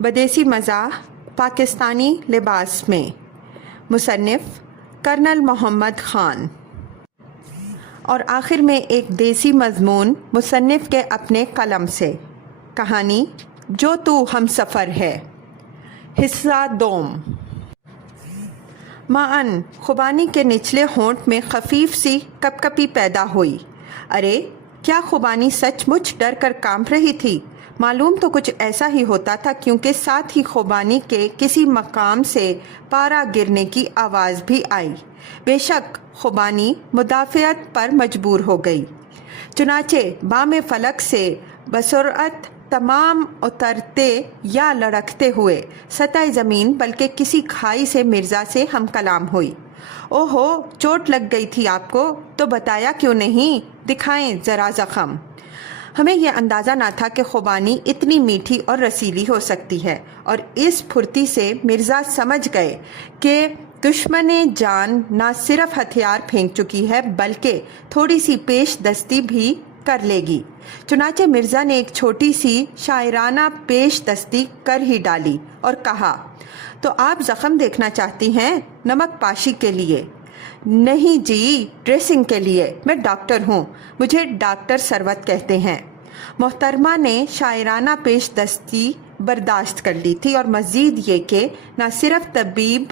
बदेसी मज़ाह पाकिस्तानी लिबास में, मुसन्निफ़ कर्नल मोहम्मद ख़ान। और आखिर में एक देसी मज़मून मुसन्निफ़ के अपने कलम से, कहानी जो तू हम सफ़र है, हिस्सा दोम। माअन खुबानी के निचले होंठ में खफीफ सी कपकपी पैदा हुई। अरे क्या खुबानी सचमुच डर कर कांप रही थी? मालूम तो कुछ ऐसा ही होता था, क्योंकि साथ ही खुबानी के किसी मकाम से पारा गिरने की आवाज़ भी आई। बेशक खुबानी मुदाफ़ियत पर मजबूर हो गई। चुनाचे बामे फलक से बसुरअत तमाम उतरते या लड़कते हुए सतह ज़मीन बल्कि किसी खाई से मिर्ज़ा से हम कलाम हुई। ओहो, चोट लग गई थी आपको? तो बताया क्यों नहीं? दिखाएं ज़रा ज़ख़म। हमें यह अंदाज़ा ना था कि खुबानी इतनी मीठी और रसीली हो सकती है, और इस फुर्ती से मिर्ज़ा समझ गए कि दुश्मने जान ना सिर्फ हथियार फेंक चुकी है बल्कि थोड़ी सी पेश दस्ती भी कर लेगी। चुनाचे मिर्ज़ा ने एक छोटी सी शायराना पेश दस्ती कर ही डाली और कहा, तो आप ज़ख़म देखना चाहती हैं? नमक पाशी के लिए? नहीं जी, ड्रेसिंग के लिए। मैं डॉक्टर हूँ, मुझे डॉक्टर सरवत कहते हैं। मोहतरमा ने शायराना पेश दस्ती बर्दाश्त कर ली थी और मज़ीद ये कि न सिर्फ तबीब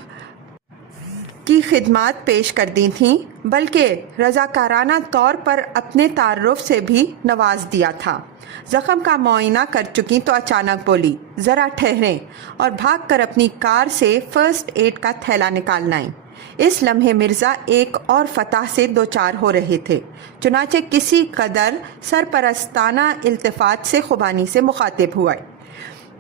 की खिदमात पेश कर दी थीं बल्कि रज़ाकाराना तौर पर अपने तारुफ से भी नवाज दिया था। ज़ख़म का मुआयना कर चुकी तो अचानक बोली, ज़रा ठहरें, और भागकर अपनी कार से फ़र्स्ट एड का थैला निकाल लाई। इस लम्हे मिर्ज़ा एक और फतह से दो चार हो रहे थे। चुनाचे किसी कदर सरपरस्ताना इल्तिफ़ात से खुबानी से मुखातिब हुआ।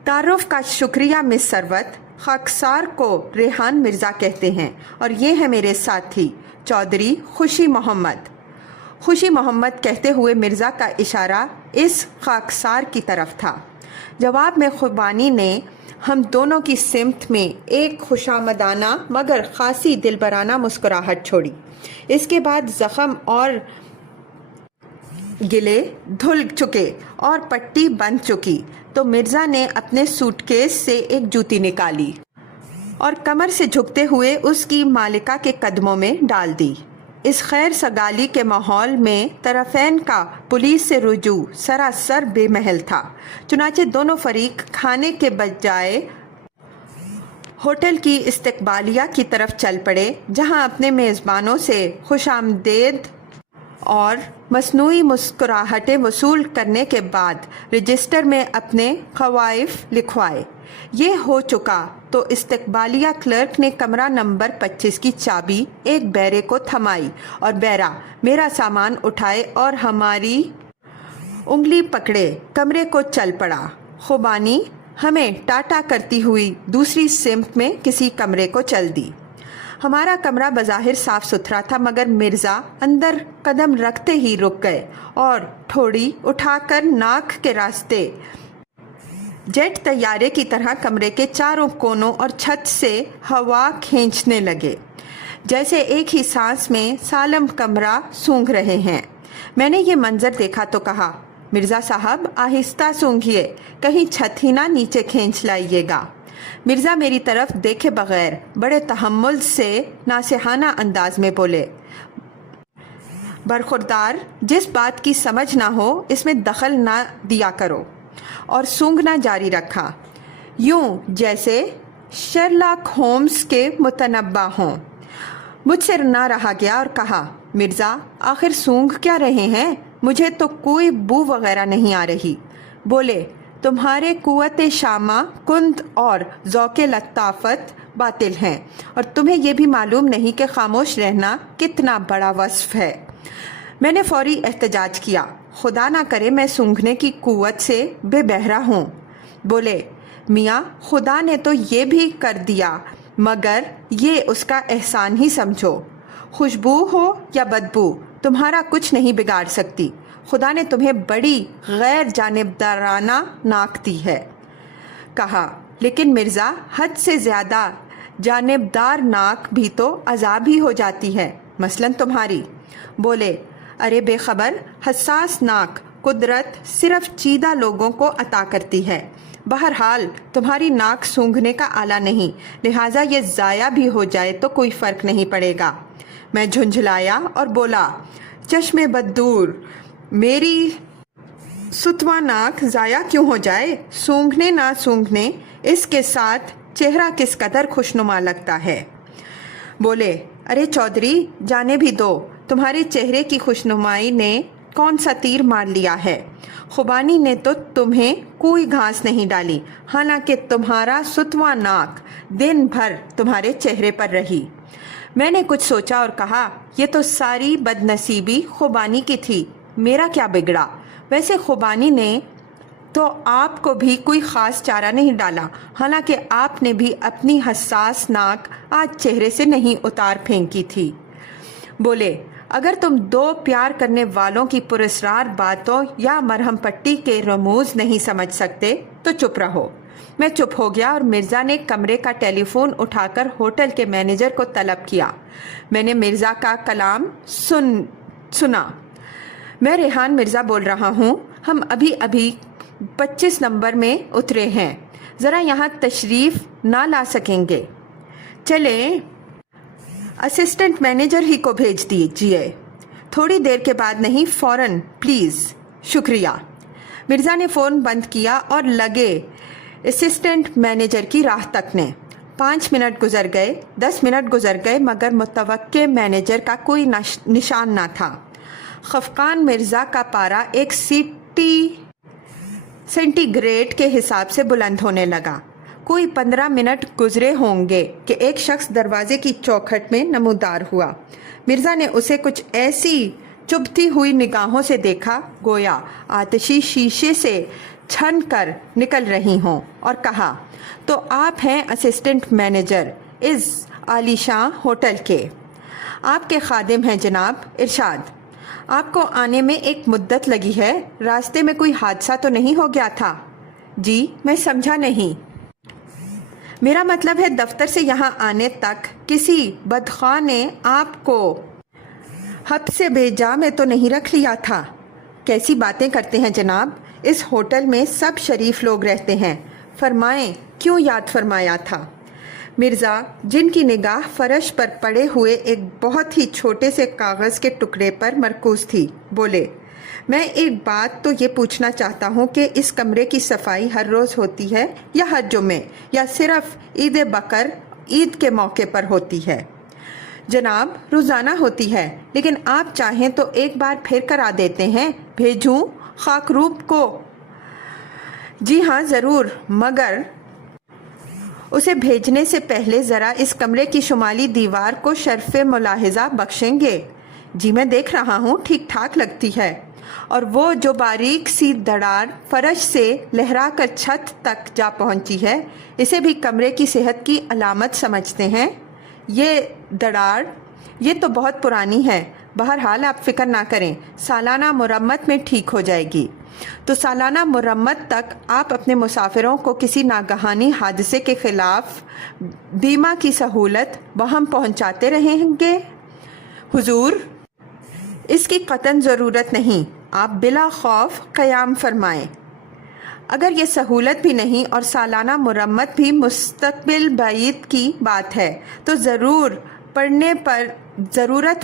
तारुफ का शुक्रिया मिस सरवत। खाकसार को रेहान मिर्ज़ा कहते हैं, और ये है मेरे साथी चौधरी खुशी मोहम्मद। खुशी मोहम्मद कहते हुए मिर्ज़ा का इशारा इस खाकसार की तरफ था। जवाब में खुबानी ने हम दोनों की सिमत में एक खुशामदाना मगर खासी दिलबराना मुस्कुराहट छोड़ी। इसके बाद ज़ख़म और गिले धुल चुके और पट्टी बंध चुकी तो मिर्ज़ा ने अपने सूटकेस से एक जूती निकाली और कमर से झुकते हुए उसकी मालिका के कदमों में डाल दी। इस खैर सगाली के माहौल में तरफ़ैन का पुलिस से रुजू सरासर बेमहल था। चुनाचे दोनों फरीक खाने के बजाय होटल की इस्तकबालिया की तरफ चल पड़े, जहां अपने मेज़बानों से खुशामदेद और मसनूई मुस्कुराहटें वसूल करने के बाद रजिस्टर में अपने ख़वाइफ लिखवाए। ये हो चुका तो इस्तकबालिया क्लर्क ने कमरा नंबर 25 की चाबी एक बैरे को थमाई और बैरा मेरा सामान उठाए और हमारी उंगली पकड़े कमरे को चल पड़ा। खुबानी हमें टाटा करती हुई दूसरी सिमत में किसी कमरे को चल दी। हमारा कमरा बज़ाहिर साफ़ सुथरा था, मगर मिर्ज़ा अंदर कदम रखते ही रुक गए और ठोड़ी उठाकर नाक के रास्ते जेट तैयारे की तरह कमरे के चारों कोनों और छत से हवा खींचने लगे, जैसे एक ही सांस में सालम कमरा सूंघ रहे हैं। मैंने ये मंजर देखा तो कहा, मिर्ज़ा साहब आहिस्ता सूंघिए, कहीं छत ही ना नीचे खींच लाइएगा। मिर्ज़ा मेरी तरफ देखे बगैर बड़े तहम्मुल से नासिहाना अंदाज में बोले, बरखुरदार, जिस बात की समझ ना हो इसमें दखल ना दिया करो, और सूंघना जारी रखा, यूं जैसे शर्लॉक होम्स के मुतनब्बा हों। मुझसे ना रहा गया और कहा, मिर्ज़ा आखिर सूंघ क्या रहे हैं? मुझे तो कोई बू वगैरह नहीं आ रही। बोले, तुम्हारे कुव्वत शामा कुंद और ज़ौक़े लताफ़त बातिल हैं, और तुम्हें यह भी मालूम नहीं कि खामोश रहना कितना बड़ा वस्फ़ है। मैंने फ़ौरी एहतजाज किया, खुदा ना करे मैं सूंघने की कुव्वत से बेबहरा हूँ। बोले, मियाँ खुदा ने तो ये भी कर दिया, मगर ये उसका एहसान ही समझो। खुशबू हो या बदबू तुम्हारा कुछ नहीं बिगाड़ सकती। खुदा ने तुम्हें बड़ी गैर जानिबदाराना नाक दी है। कहा, लेकिन मिर्ज़ा हद से ज़्यादा जानिबदार नाक भी तो अज़ाब ही हो जाती है, मसलन तुम्हारी। बोले, अरे बेखबर, हसास नाक कुदरत सिर्फ चीदा लोगों को अता करती है। बहरहाल तुम्हारी नाक सूंघने का आला नहीं, लिहाजा ये ज़ाया भी हो जाए तो कोई फ़र्क नहीं पड़ेगा। मैं झुंझलाया और बोला, चश्मे बदूर, मेरी सुतवा नाक ज़ाया क्यों हो जाए? सूंघने ना सूंघने, इसके साथ चेहरा किस कदर खुशनुमा लगता है। बोले, अरे चौधरी, जाने भी दो, तुम्हारे चेहरे की खुशनुमाई ने कौन सा तीर मार लिया है। खुबानी ने तो तुम्हें कोई घास नहीं डाली, हालांकि तुम्हारा सुतवा नाक दिन भर तुम्हारे चेहरे पर रही। मैंने कुछ सोचा और कहा, ये तो सारी बदनसीबी खुबानी की थी, मेरा क्या बिगड़ा। वैसे खुबानी ने तो आपको भी कोई ख़ास चारा नहीं डाला, हालांकि आपने भी अपनी हसास नाक आज चेहरे से नहीं उतार फेंकी थी। बोले, अगर तुम दो प्यार करने वालों की पुरस्कार बातों या मरहम पट्टी के रमूज नहीं समझ सकते तो चुप रहो। मैं चुप हो गया और मिर्ज़ा ने कमरे का टेलीफोन उठाकर होटल के मैनेजर को तलब किया। मैंने मिर्ज़ा का कलाम सुना। मैं रेहान मिर्ज़ा बोल रहा हूँ, हम अभी अभी 25 नंबर में उतरे हैं, ज़रा यहाँ तशरीफ़ ना ला सकेंगे? चलें, असिस्टेंट मैनेजर ही को भेज दीजिए। थोड़ी देर के बाद नहीं, फ़ौरन प्लीज़, शुक्रिया। मिर्ज़ा ने फ़ोन बंद किया और लगे असिस्टेंट मैनेजर की राह तकने। 5 मिनट गुजर गए, 10 मिनट गुजर गए, मगर मुतवक्के मैनेजर का कोई निशान ना था। खफकान मिर्ज़ा का पारा एक सेंटीग्रेड के हिसाब से बुलंद होने लगा। कोई 15 मिनट गुजरे होंगे कि एक शख्स दरवाजे की चौखट में नमूदार हुआ। मिर्ज़ा ने उसे कुछ ऐसी चुभती हुई निगाहों से देखा गोया आतिशी शीशे से छन कर निकल रही हों, और कहा, तो आप हैं असिस्टेंट मैनेजर इस आलीशान होटल के? आपके खादिम हैं जनाब। इरशाद। आपको आने में एक मुद्दत लगी है, रास्ते में कोई हादसा तो नहीं हो गया था? जी, मैं समझा नहीं। मेरा मतलब है दफ्तर से यहाँ आने तक किसी बदख्वाह ने आपको हब्से बेजा में तो नहीं रख लिया था? कैसी बातें करते हैं जनाब, इस होटल में सब शरीफ लोग रहते हैं। फरमाएं, क्यों याद फरमाया था? मिर्ज़ा, जिनकी निगाह फर्श पर पड़े हुए एक बहुत ही छोटे से कागज़ के टुकड़े पर मरकूज़ थी, बोले, मैं एक बात तो ये पूछना चाहता हूँ कि इस कमरे की सफाई हर रोज़ होती है या हर जुम्मे, या सिर्फ ईद बकर ईद के मौके पर होती है? जनाब, रोज़ाना होती है, लेकिन आप चाहें तो एक बार फिर करा देते हैं। भेजूँ खाकरूब को? जी हाँ, ज़रूर, मगर उसे भेजने से पहले ज़रा इस कमरे की शुमाली दीवार को शर्फ़ मुलाहिज़ा बख्शेंगे? जी, मैं देख रहा हूँ, ठीक ठाक लगती है। और वो जो बारीक सी दरार फर्श से लहरा कर छत तक जा पहुँची है, इसे भी कमरे की सेहत की अलामत समझते हैं? ये दरार, ये तो बहुत पुरानी है। बहरहाल आप फ़िक्र ना करें, सालाना मुरम्मत में ठीक हो जाएगी। तो सालाना मुरम्मत तक आप अपने मुसाफिरों को किसी नागहानी हादसे के ख़िलाफ़ बीमा की सहूलत वहम पहुँचाते रहेंगे? हुजूर, इसकी कतन ज़रूरत नहीं, आप बिला खौफ क़याम फरमाएं। अगर ये सहूलत भी नहीं और सालाना मुरम्मत भी मुस्तक़बिल बईद की बात है, तो ज़रूरत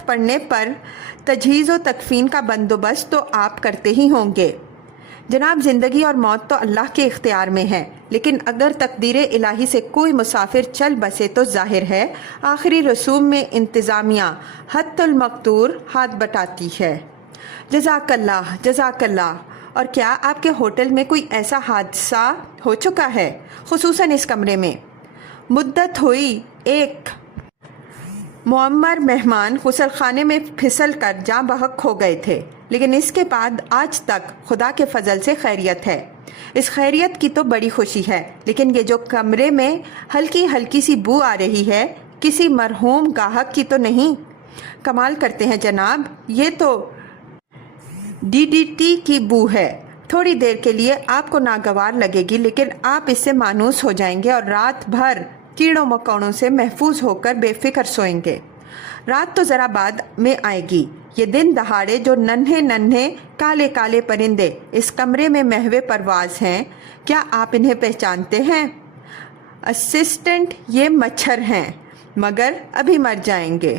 पड़ने पर तजहीज़ व तकफ़ीन का बंदोबस्त तो आप करते ही होंगे। जनाब, ज़िंदगी और मौत तो अल्लाह के इख्तियार में है, लेकिन अगर तकदीर इलाही से कोई मुसाफिर चल बसे तो जाहिर है आखिरी रसूम में इंतज़ामिया हत्तुल मक़दूर हाथ बटाती है। जज़ाकल्लाह, जज़ाकल्लाह। और क्या आपके होटल में कोई ऐसा हादसा हो चुका है, खुसूसन इस कमरे में? मुद्दत हुई एक मुअम्मर मेहमान गुसलखाने में फिसल कर जाँ बहक हो गए थे, लेकिन इसके बाद आज तक खुदा के फजल से खैरियत है। इस खैरियत की तो बड़ी खुशी है, लेकिन ये जो कमरे में हल्की हल्की सी बू आ रही है, किसी मरहूम गाहक की तो नहीं? कमाल करते हैं जनाब, ये तो DDT की बू है। थोड़ी देर के लिए आपको नागवार लगेगी, लेकिन आप इससे मानूस हो जाएंगे और रात भर कीड़ों मकोड़ों से महफूज होकर बेफिक्र सोएंगे। رات تو ذرا بعد میں آئے گی۔ یہ دن دہاڑے جو ننھے ننھے کالے کالے پرندے اس کمرے میں محو پرواز ہیں، کیا آپ انہیں پہچانتے ہیں؟ اسسٹنٹ، یہ مچھر ہیں، مگر ابھی مر جائیں گے۔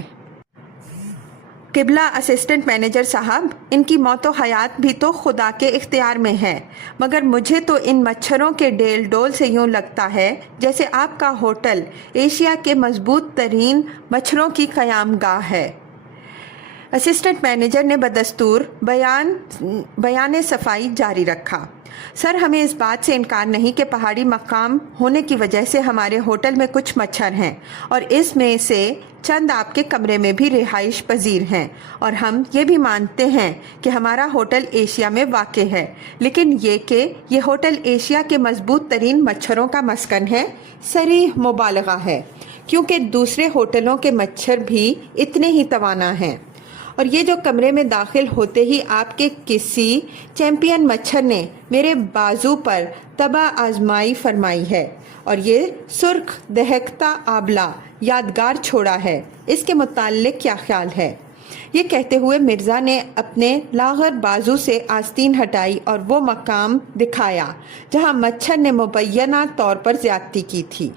قبلہ اسسٹنٹ مینیجر صاحب، ان کی موت و حیات بھی تو خدا کے اختیار میں ہے، مگر مجھے تو ان مچھروں کے ڈیل ڈول سے یوں لگتا ہے جیسے آپ کا ہوٹل ایشیا کے مضبوط ترین مچھروں کی قیام گاہ ہے۔ اسسٹنٹ مینیجر نے بدستور بیان صفائی جاری رکھا۔ سر، ہمیں اس بات سے انکار نہیں کہ پہاڑی مقام ہونے کی وجہ سے ہمارے ہوٹل میں کچھ مچھر ہیں، اور اس میں سے چند آپ کے کمرے میں بھی رہائش پذیر ہیں، اور ہم یہ بھی مانتے ہیں کہ ہمارا ہوٹل ایشیا میں واقع ہے، لیکن یہ کہ یہ ہوٹل ایشیا کے مضبوط ترین مچھروں کا مسکن ہے، صریح مبالغہ ہے، کیونکہ دوسرے ہوٹلوں کے مچھر بھی اتنے ہی توانا ہیں۔ اور یہ جو کمرے میں داخل ہوتے ہی آپ کے کسی چیمپئن مچھر نے میرے بازو پر تباہ آزمائی فرمائی ہے، اور یہ سرخ دہکتا آبلہ یادگار چھوڑا ہے، اس کے متعلق کیا خیال ہے؟ یہ کہتے ہوئے مرزا نے اپنے لاغر بازو سے آستین ہٹائی اور وہ مقام دکھایا جہاں مچھر نے مبینہ طور پر زیادتی کی تھی۔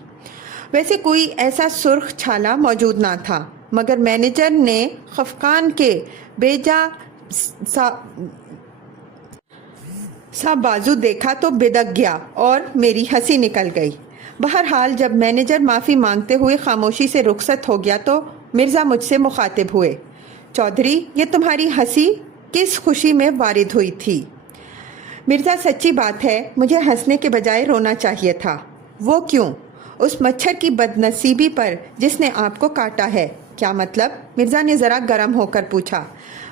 ویسے کوئی ایسا سرخ چھالا موجود نہ تھا، مگر مینیجر نے خفقان کے بیجا سا بازو دیکھا تو بدک گیا اور میری ہنسی نکل گئی۔ بہرحال جب مینیجر معافی مانگتے ہوئے خاموشی سے رخصت ہو گیا تو مرزا مجھ سے مخاطب ہوئے، چودھری، یہ تمہاری ہنسی کس خوشی میں وارد ہوئی تھی؟ مرزا، سچی بات ہے، مجھے ہنسنے کے بجائے رونا چاہیے تھا۔ وہ کیوں؟ اس مچھر کی بدنصیبی پر جس نے آپ کو کاٹا ہے۔ کیا مطلب؟ مرزا نے ذرا گرم ہو کر پوچھا۔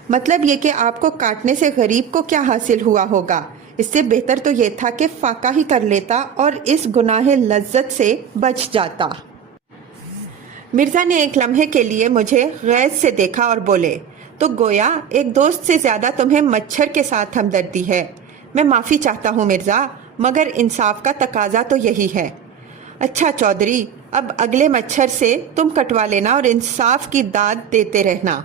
مطلب یہ کہ آپ کو کاٹنے سے غریب کو کیا حاصل ہوا ہوگا؟ اس سے بہتر تو یہ تھا کہ فاقہ ہی کر لیتا اور اس گناہ لذت سے بچ جاتا۔ مرزا نے ایک لمحے کے لیے مجھے غیظ سے دیکھا اور بولے، تو گویا ایک دوست سے زیادہ تمہیں مچھر کے ساتھ ہمدردی ہے۔ میں معافی چاہتا ہوں مرزا، مگر انصاف کا تقاضا تو یہی ہے۔ اچھا چودھری، اب اگلے مچھر سے تم کٹوا لینا اور انصاف کی داد دیتے رہنا۔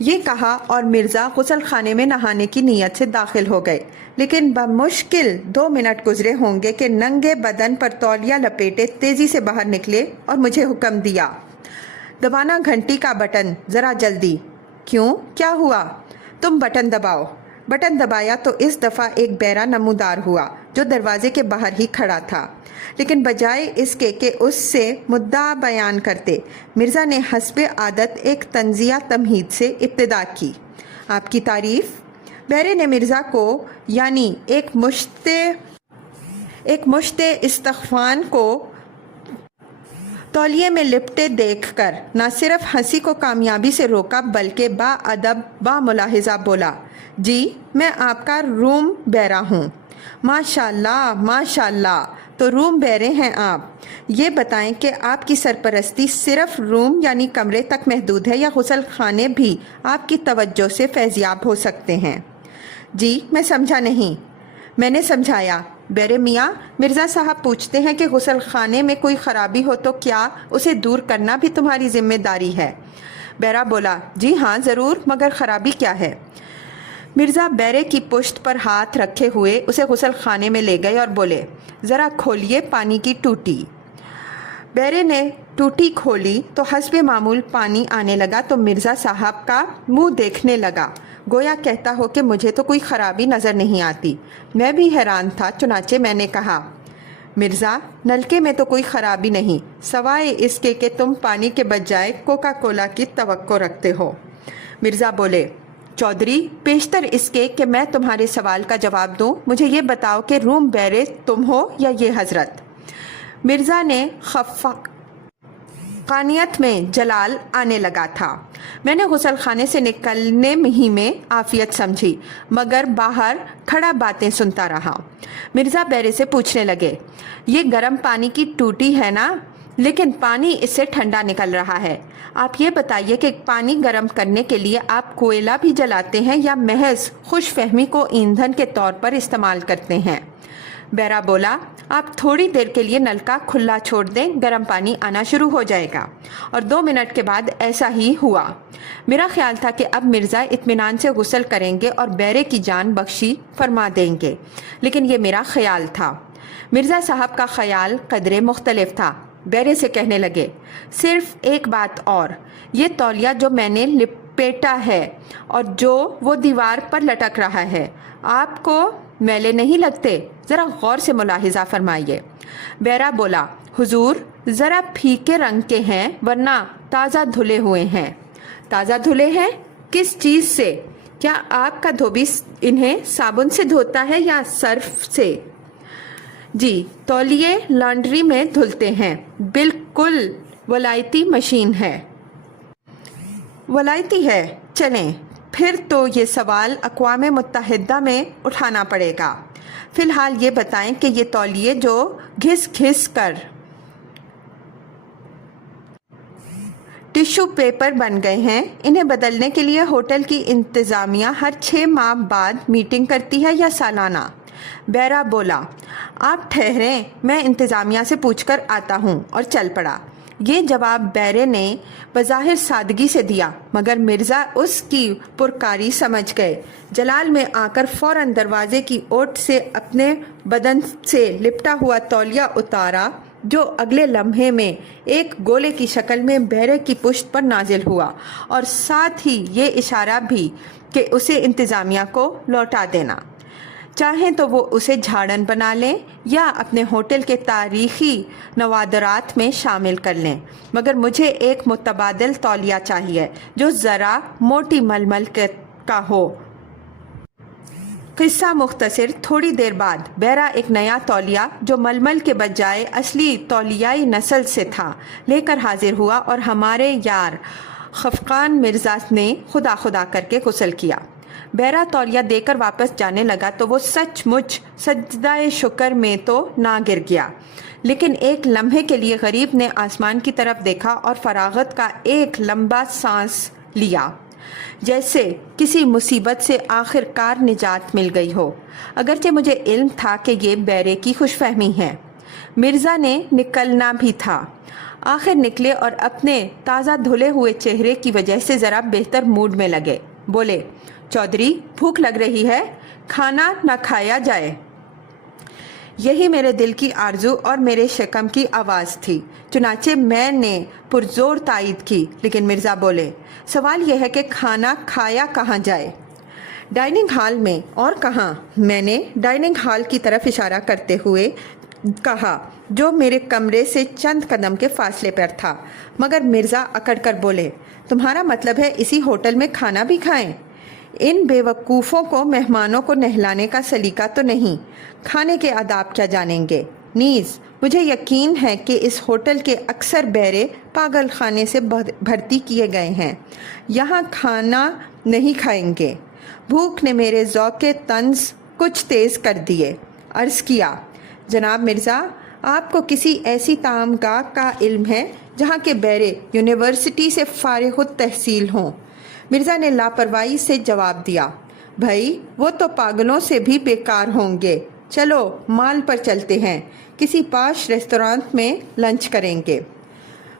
یہ کہا اور مرزا غسل خانے میں نہانے کی نیت سے داخل ہو گئے، لیکن بمشکل 2 منٹ گزرے ہوں گے کہ ننگے بدن پر تولیہ لپیٹے تیزی سے باہر نکلے اور مجھے حکم دیا، دبانا گھنٹی کا بٹن، ذرا جلدی۔ کیوں؟ کیا ہوا؟ تم بٹن دباؤ۔ بٹن دبایا تو اس دفعہ ایک بیرا نمودار ہوا جو دروازے کے باہر ہی کھڑا تھا، لیکن بجائے اس کے کہ اس سے مدعا بیان کرتے، مرزا نے حسب عادت ایک تنزیہ تمہید سے ابتدا کی۔ آپ کی تعریف؟ بیرے نے مرزا کو یعنی ایک مشت استخوان کو تولیے میں لپٹے دیکھ کر نہ صرف ہنسی کو کامیابی سے روکا بلکہ با ادب با ملاحظہ بولا، جی میں آپ کا روم بیرا ہوں۔ ماشاءاللہ ماشاءاللہ، تو روم بیرے ہیں آپ۔ یہ بتائیں کہ آپ کی سرپرستی صرف روم یعنی کمرے تک محدود ہے یا غسل خانے بھی آپ کی توجہ سے فیضیاب ہو سکتے ہیں؟ جی میں سمجھا نہیں۔ میں نے سمجھایا، بیرے میاں، مرزا صاحب پوچھتے ہیں کہ غسل خانے میں کوئی خرابی ہو تو کیا اسے دور کرنا بھی تمہاری ذمہ داری ہے؟ بیرا بولا، جی ہاں ضرور، مگر خرابی کیا ہے؟ مرزا بیرے کی پشت پر ہاتھ رکھے ہوئے اسے غسل خانے میں لے گئے اور بولے، ذرا کھولیے پانی کی ٹوٹی۔ بیرے نے ٹوٹی کھولی تو حسب معمول پانی آنے لگا تو مرزا صاحب کا منہ دیکھنے لگا، گویا کہتا ہو کہ مجھے تو کوئی خرابی نظر نہیں آتی۔ میں بھی حیران تھا، چنانچہ میں نے کہا، مرزا نلکے میں تو کوئی خرابی نہیں، سوائے اس کے کہ تم پانی کے بجائے کوکا کولا کی توقع رکھتے ہو۔ مرزا بولے، چودھری پیشتر اس کے کہ میں تمہارے سوال کا جواب دوں، مجھے یہ بتاؤ کہ روم بیرے تم ہو یا یہ حضرت؟ مرزا نے خفقانیت میں جلال آنے لگا تھا۔ میں نے غسل خانے سے نکلنے ہی میں عافیت سمجھی، مگر باہر کھڑا باتیں سنتا رہا۔ مرزا بیرے سے پوچھنے لگے، یہ گرم پانی کی ٹوٹی ہے نا؟ لیکن پانی اس سے ٹھنڈا نکل رہا ہے۔ آپ یہ بتائیے کہ پانی گرم کرنے کے لیے آپ کوئلہ بھی جلاتے ہیں یا محض خوش فہمی کو ایندھن کے طور پر استعمال کرتے ہیں؟ بیرا بولا، آپ تھوڑی دیر کے لیے نل کا کھلا چھوڑ دیں، گرم پانی آنا شروع ہو جائے گا۔ اور 2 منٹ کے بعد ایسا ہی ہوا۔ میرا خیال تھا کہ اب مرزا اطمینان سے غسل کریں گے اور بیرے کی جان بخشی فرما دیں گے، لیکن یہ میرا خیال تھا۔ مرزا صاحب کا خیال قدرے مختلف تھا۔ بیرے سے کہنے لگے، صرف ایک بات اور، یہ تولیہ جو میں نے لپیٹا ہے اور جو وہ دیوار پر لٹک رہا ہے، آپ کو میلے نہیں لگتے؟ ذرا غور سے ملاحظہ فرمائیے۔ بیرا بولا، حضور ذرا پھیکے رنگ کے ہیں، ورنہ تازہ دھلے ہوئے ہیں۔ تازہ دھلے ہیں؟ کس چیز سے؟ کیا آپ کا دھوبی انہیں صابن سے دھوتا ہے یا صرف سے؟ جی، تولیے لانڈری میں دھلتے ہیں، بالکل ولایتی مشین ہے۔ ولایتی ہے؟ چلیں پھر تو یہ سوال اقوام متحدہ میں اٹھانا پڑے گا۔ فی الحال یہ بتائیں کہ یہ تولیے جو گھس گھس کر ٹشو پیپر بن گئے ہیں، انہیں بدلنے کے لیے ہوٹل کی انتظامیہ ہر 6 ماہ بعد میٹنگ کرتی ہے یا سالانہ؟ بیرا بولا، آپ ٹھہریں، میں انتظامیہ سے پوچھ کر آتا ہوں، اور چل پڑا۔ یہ جواب بیرے نے بظاہر سادگی سے دیا، مگر مرزا اس کی پرکاری سمجھ گئے۔ جلال میں آ کر فوراً دروازے کی اوٹ سے اپنے بدن سے لپٹا ہوا تولیہ اتارا، جو اگلے لمحے میں ایک گولے کی شکل میں بیرے کی پشت پر نازل ہوا، اور ساتھ ہی یہ اشارہ بھی کہ اسے انتظامیہ کو لوٹا دینا۔ چاہیں تو وہ اسے جھاڑن بنا لیں یا اپنے ہوٹل کے تاریخی نوادرات میں شامل کر لیں، مگر مجھے ایک متبادل تولیہ چاہیے جو ذرا موٹی ململ کا ہو۔ قصہ مختصر، تھوڑی دیر بعد بیرا ایک نیا تولیہ جو ململ کے بجائے اصلی تولیائی نسل سے تھا لے کر حاضر ہوا، اور ہمارے یار خفقان مرزا نے خدا خدا کر کے غسل کیا۔ بیرا تولیہ دے کر واپس جانے لگا تو وہ سچ مچ سجدہ شکر میں تو نہ گر گیا، لیکن ایک لمحے کے لیے غریب نے آسمان کی طرف دیکھا اور فراغت کا ایک لمبا سانس لیا، جیسے کسی مصیبت سے آخر کار نجات مل گئی ہو۔ اگرچہ مجھے علم تھا کہ یہ بیرے کی خوش فہمی ہے۔ مرزا نے نکلنا بھی تھا۔ آخر نکلے اور اپنے تازہ دھلے ہوئے چہرے کی وجہ سے ذرا بہتر موڈ میں لگے۔ بولے، چودھری بھوک لگ رہی ہے، کھانا نہ کھایا جائے؟ یہی میرے دل کی آرزو اور میرے شکم کی آواز تھی، چنانچہ میں نے پرزور تائید کی، لیکن مرزا بولے، سوال یہ ہے کہ کھانا کھایا کہاں جائے؟ ڈائننگ ہال میں، اور کہاں؟ میں نے ڈائننگ ہال کی طرف اشارہ کرتے ہوئے کہا، جو میرے کمرے سے چند قدم کے فاصلے پر تھا، مگر مرزا اکڑ کر بولے، تمہارا مطلب ہے اسی ہوٹل میں کھانا بھی کھائیں؟ ان بے وقوفوں کو مہمانوں کو نہلانے کا سلیقہ تو نہیں، کھانے کے آداب کیا جانیں گے؟ نیز مجھے یقین ہے کہ اس ہوٹل کے اکثر بیرے پاگل خانے سے بھرتی کیے گئے ہیں، یہاں کھانا نہیں کھائیں گے۔ بھوک نے میرے ذوق طنز کچھ تیز کر دیے۔ عرض کیا، جناب مرزا، آپ کو کسی ایسی طعام گاہ کا علم ہے جہاں کے بیرے یونیورسٹی سے فارغ التحصیل ہوں؟ مرزا نے لاپرواہی سے جواب دیا، بھائی وہ تو پاگلوں سے بھی بیکار ہوں گے، چلو مال پر چلتے ہیں، کسی پاش ریستوران میں لنچ کریں گے۔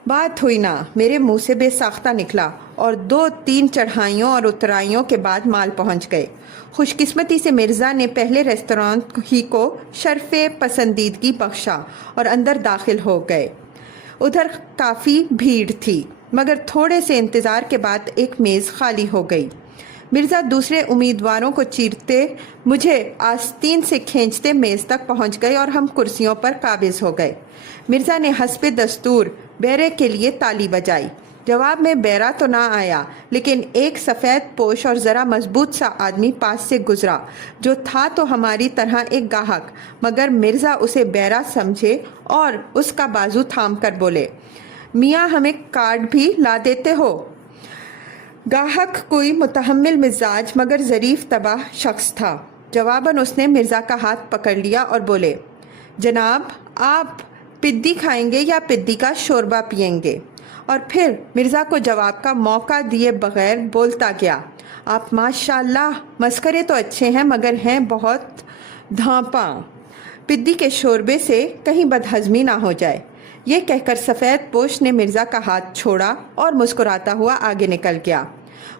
بات ہوئی نہ، میرے منہ سے بے ساختہ نکلا، اور 2-3 چڑھائیوں اور اترائیوں کے بعد مال پہنچ گئے۔ خوش قسمتی سے مرزا نے پہلے ریستوران ہی کو شرف پسندیدگی بخشا اور اندر داخل ہو گئے۔ ادھر کافی بھیڑ تھی، مگر تھوڑے سے انتظار کے بعد ایک میز خالی ہو گئی۔ مرزا دوسرے امیدواروں کو چیرتے مجھے آستین سے کھینچتے میز تک پہنچ گئے اور ہم کرسیوں پر قابض ہو گئے۔ مرزا نے حسب دستور بیرے کے لیے تالی بجائی۔ جواب میں بیرا تو نہ آیا، لیکن ایک سفید پوش اور ذرا مضبوط سا آدمی پاس سے گزرا، جو تھا تو ہماری طرح ایک گاہک، مگر مرزا اسے بیرا سمجھے اور اس کا بازو تھام کر بولے، میاں ہمیں کارڈ بھی لا دیتے ہو؟ گاہک کوئی متحمل مزاج مگر ظریف طبع شخص تھا۔ جواباً اس نے مرزا کا ہاتھ پکڑ لیا اور بولے، جناب آپ پدی کھائیں گے یا پدی کا شوربہ پئیں گے؟ اور پھر مرزا کو جواب کا موقع دیے بغیر بولتا گیا، آپ ماشاءاللہ مسخرے تو اچھے ہیں مگر ہیں بہت دھانپاں۔ पिद्दी के शोरबे से कहीं बदहजमी ना हो जाए। ये कहकर सफ़ेद पोश ने मिर्ज़ा का हाथ छोड़ा और मुस्कुराता हुआ आगे निकल गया।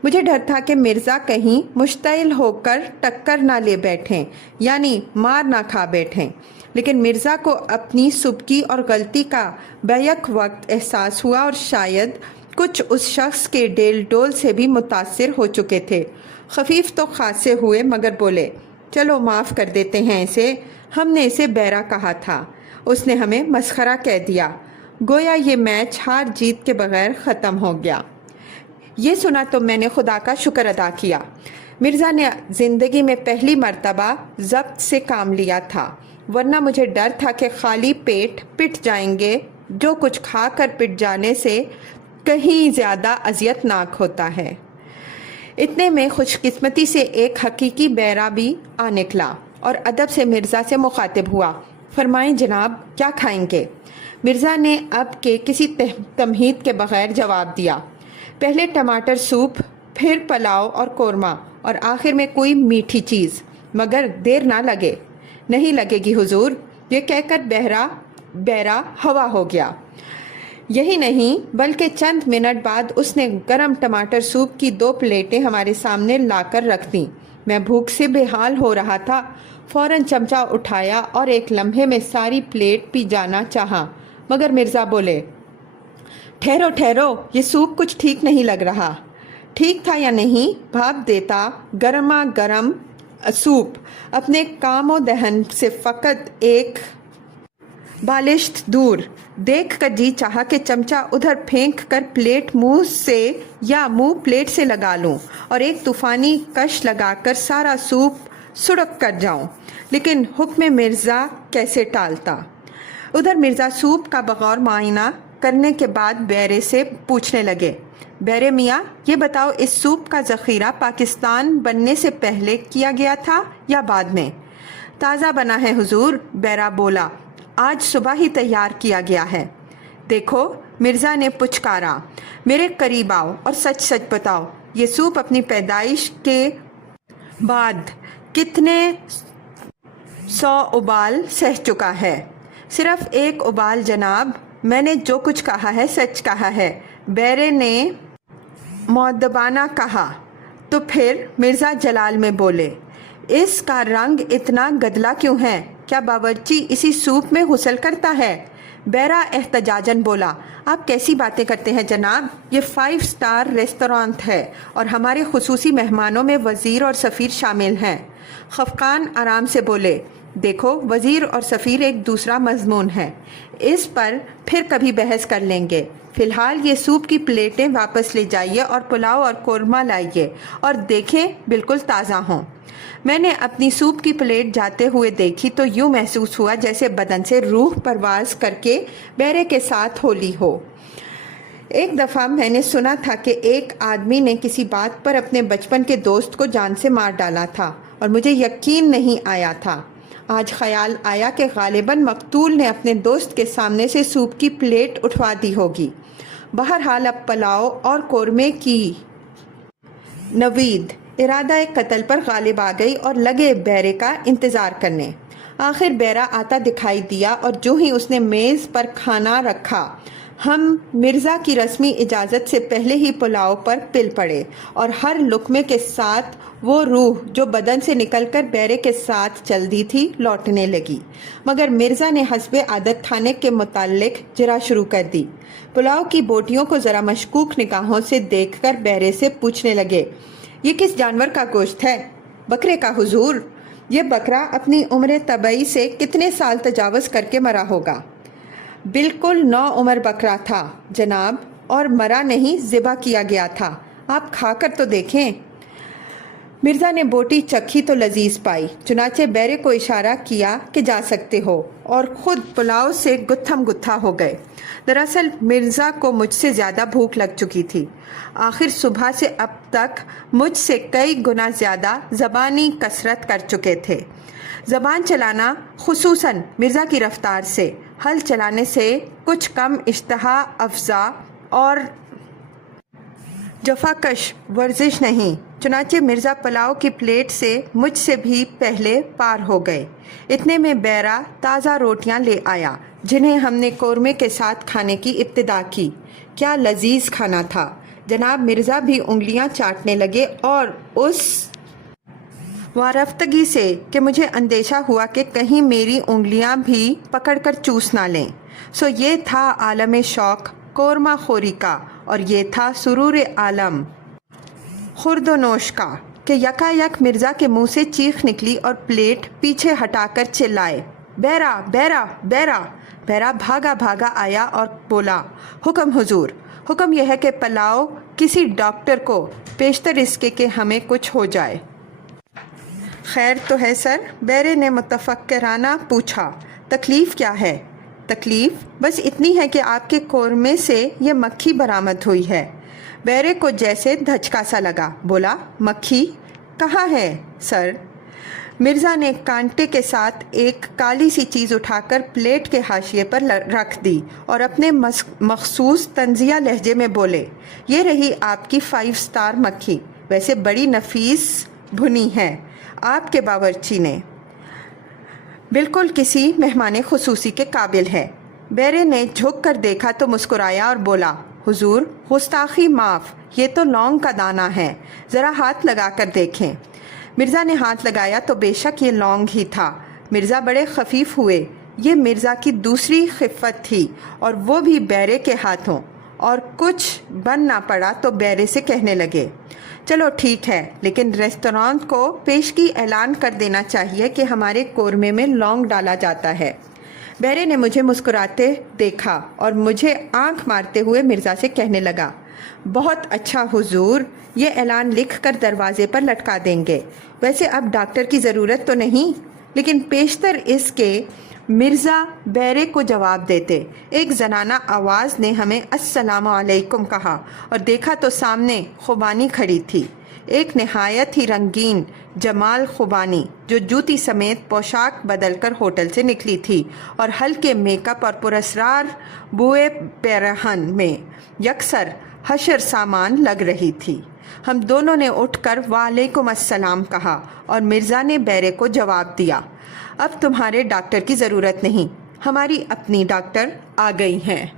मुझे डर था कि मिर्ज़ा कहीं मुश्तइल होकर टक्कर ना ले बैठें, यानी मार ना खा बैठें, लेकिन मिर्ज़ा को अपनी सुबकी और गलती का बैक वक्त एहसास हुआ और शायद कुछ उस शख्स के डेल डोल से भी मुतासिर हो चुके थे। खफीफ तो खासे हुए मगर बोले, चलो माफ़ कर देते हैं इसे, हमने इसे बैरा कहा था, उसने हमें मस्खरा कह दिया। गोया ये मैच हार जीत के बगैर ख़त्म हो गया। ये सुना तो मैंने खुदा का शुक्र अदा किया। मिर्ज़ा ने ज़िंदगी में पहली मर्तबा ज़ब्त से काम लिया था, वरना मुझे डर था कि खाली पेट पिट जाएंगे, जो कुछ खा कर पिट जाने से कहीं ज़्यादा अज़ियतनाक होता है। इतने में खुशकिस्मती से एक हकीकी बैरा भी आ निकला और अदब से मिर्ज़ा से मुखातिब हुआ। फरमाएं जनाब, क्या खाएंगे? मिर्ज़ा ने अब के किसी तमहीद के बगैर जवाब दिया, पहले टमाटर सूप, फिर पुलाव और कोरमा और आखिर में कोई मीठी चीज़, मगर देर ना लगे। नहीं लगेगी हुजूर, ये कहकर बैरा हवा हो गया। यही नहीं बल्कि चंद मिनट बाद उसने गरम टमाटर सूप की 2 प्लेटें हमारे सामने लाकर रख दी। मैं भूख से बेहाल हो रहा था, फ़ौरन चमचा उठाया और एक लम्हे में सारी प्लेट पी जाना चाहा, मगर मिर्ज़ा बोले, ठहरो ठहरो, ये सूप कुछ ठीक नहीं लग रहा। ठीक था या नहीं, भाप देता गर्मा गर्म सूप अपने कामो दहन से फ़कत एक बालिश्त दूर देख कर जी चाहा कि चमचा उधर फेंक कर प्लेट मुंह से या मुंह प्लेट से लगा लूं और एक तूफ़ानी कश लगाकर सारा सूप सुड़क कर जाऊं, लेकिन हुक्म मिर्ज़ा कैसे टालता। उधर मिर्ज़ा सूप का बगौर मायना करने के बाद बैरे से पूछने लगे, बैरे मियाँ, ये बताओ, इस सूप का ज़ख़ीरा पाकिस्तान बनने से पहले किया गया था या बाद में? ताज़ा बना है हुजूर, बैरा बोला, आज सुबह ही तैयार किया गया है। देखो, मिर्ज़ा ने पुचकारा, मेरे करीब आओ और सच सच बताओ, ये सूप अपनी पैदाइश के बाद कितने 100 उबाल सह चुका है? सिर्फ 1 उबाल जनाब, मैंने जो कुछ कहा है सच कहा है, बैरे ने मुअद्दबाना कहा। तो फिर मिर्ज़ा जलाल में बोले, इसका रंग इतना गदला क्यों है? क्या बावर्ची इसी सूप में गुसल करता है? बैरा एहतजाजन बोला, आप कैसी बातें करते हैं जनाब, ये 5 स्टार रेस्तोरेंट है और हमारे खुसूसी मेहमानों में वज़ीर और सफ़ीर शामिल हैं। खफकान आराम से बोले, देखो, वज़ीर और सफ़ीर एक दूसरा मज़मून है, इस पर फिर कभी बहस कर लेंगे। फ़िलहाल ये सूप की प्लेटें वापस ले जाइए और पुलाव और कोरमा लाइए और देखें बिल्कुल ताज़ा हों। मैंने अपनी सूप की प्लेट जाते हुए देखी तो यूँ महसूस हुआ जैसे बदन से रूह परवाज़ करके बैरे के साथ होली हो। एक दफ़ा मैंने सुना था कि एक आदमी ने किसी बात पर अपने बचपन के दोस्त को जान से मार डाला था और मुझे यकीन नहीं आया था। आज ख्याल आया कि गालिबन मकतूल ने अपने दोस्त के सामने से सूप की प्लेट उठवा दी होगी। बहरहाल अब पुलाव और कोरमे की नवीद इरादा एक कत्ल पर गालिब आ गई और लगे बैरे का इंतज़ार करने। आखिर बैरा आता दिखाई दिया और जो ही उसने मेज़ पर खाना रखा, हम मिर्ज़ा की रस्मी इजाज़त से पहले ही पुलाव पर पिल पड़े और हर लुक़मे के साथ वो रूह जो बदन से निकलकर बैरे के साथ चल दी थी लौटने लगी। मगर मिर्ज़ा ने हस्बे आदत खाने के मुताल्लिक जरा शुरू कर दी। पुलाव की बोटियों को ज़रा मशकूक निगाहों से देखकर बैरे से पूछने लगे, ये किस जानवर का गोश्त है? बकरे का हुजूर। ये बकरा अपनी उम्र तबई से कितने साल तजावज़ करके मरा होगा? बिल्कुल 9 उम्र बकरा था जनाब, और मरा नहीं, ज़िबा किया गया था। आप खाकर तो देखें। मिर्ज़ा ने बोटी चखी तो लजीज पाई, चुनाचे बैरे को इशारा किया कि जा सकते हो और ख़ुद पुलाव से गुत्थम गुत्था हो गए। दरअसल मिर्ज़ा को मुझसे ज़्यादा भूख लग चुकी थी। आखिर सुबह से अब तक मुझसे कई गुना ज़्यादा ज़बानी कसरत कर चुके थे। ज़बान चलाना, खुसूसन मिर्ज़ा की रफ्तार से हल चलाने से कुछ कम इश्तहा अफ़ज़ा और जफाकश वर्जिश नहीं, चुनाचे मिर्ज़ा पुलाव की प्लेट से मुझसे भी पहले पार हो गए। इतने में बैरा ताज़ा रोटियां ले आया जिन्हें हमने कोरमे के साथ खाने की इब्तिदा की। क्या लजीज खाना था। जनाब मिर्ज़ा भी उंगलियां चाटने लगे और उस वारफ्तगी से कि मुझे अंदेशा हुआ कि कहीं मेरी उंगलियां भी पकड़कर चूस ना लें। सो ये था आलम शौक़ कोरमा खोरी का, और ये था सुरूर आलम खुर्दोनोश का कि यकायक मिर्ज़ा के मुंह से चीख निकली और प्लेट पीछे हटाकर चिल्लाए, बैरा बैरा बैरा। बैरा भागा भागा आया और बोला, हुक्म हुजूर। हुक्म यह है कि पुलाव किसी डॉक्टर को पेशतर इसके कि हमें कुछ हो जाए। खैर तो है सर, बैरे ने मुतफक्किराना पूछा। तकलीफ़ क्या है? तकलीफ़ बस इतनी है कि आपके कोरमे से ये मक्खी बरामद हुई है। बैरे को जैसे धचका सा लगा, बोला, मक्खी कहाँ है सर? मिर्ज़ा ने कांटे के साथ एक काली सी चीज़ उठाकर प्लेट के हाशिए पर रख दी और अपने मखसूस तंजिया लहजे में बोले, ये रही आपकी 5 स्टार मक्खी। वैसे बड़ी नफीस भुनी है आपके बावर्ची ने, बिल्कुल किसी मेहमान खुसूसी के काबिल है। बैरे ने झुक कर देखा तो मुस्कुराया और बोला, हुजूर गुस्ताखी माफ़, ये तो लौंग का दाना है, ज़रा हाथ लगा कर देखें। मिर्ज़ा ने हाथ लगाया तो बेशक ये लौंग ही था। मिर्ज़ा बड़े खफीफ हुए। ये मिर्ज़ा की दूसरी खिफ़त थी और वो भी बैरे के हाथों, और कुछ बन ना पड़ा तो बैरे से कहने लगे, चलो ठीक है, लेकिन रेस्टोरेंट को पेशगी ऐलान कर देना चाहिए कि हमारे कोरमे में लौंग डाला जाता है। बैरे ने मुझे मुस्कुराते देखा और मुझे आंख मारते हुए मिर्ज़ा से कहने लगा, बहुत अच्छा हुजूर, ये ऐलान लिख कर दरवाज़े पर लटका देंगे। वैसे अब डॉक्टर की ज़रूरत तो नहीं, लेकिन पेशतर इसके मिर्ज़ा बैरे को जवाब देते। एक ज़नाना आवाज़ ने हमें अस्सलाम अलैकुम कहा और देखा तो सामने खुबानी खड़ी थी, एक नहायत ही रंगीन जमाल खुबानी जो जूती समेत पोशाक बदलकर होटल से निकली थी और हल्के मेकअप और पुरस्रार बुए पैरहन में यकसर हशर सामान लग रही थी। हम दोनों ने उठकर वालेकुम अस्सलाम कहा और मिर्ज़ा ने बैरे को जवाब दिया, अब तुम्हारे डॉक्टर की ज़रूरत नहीं, हमारी अपनी डॉक्टर आ गई हैं।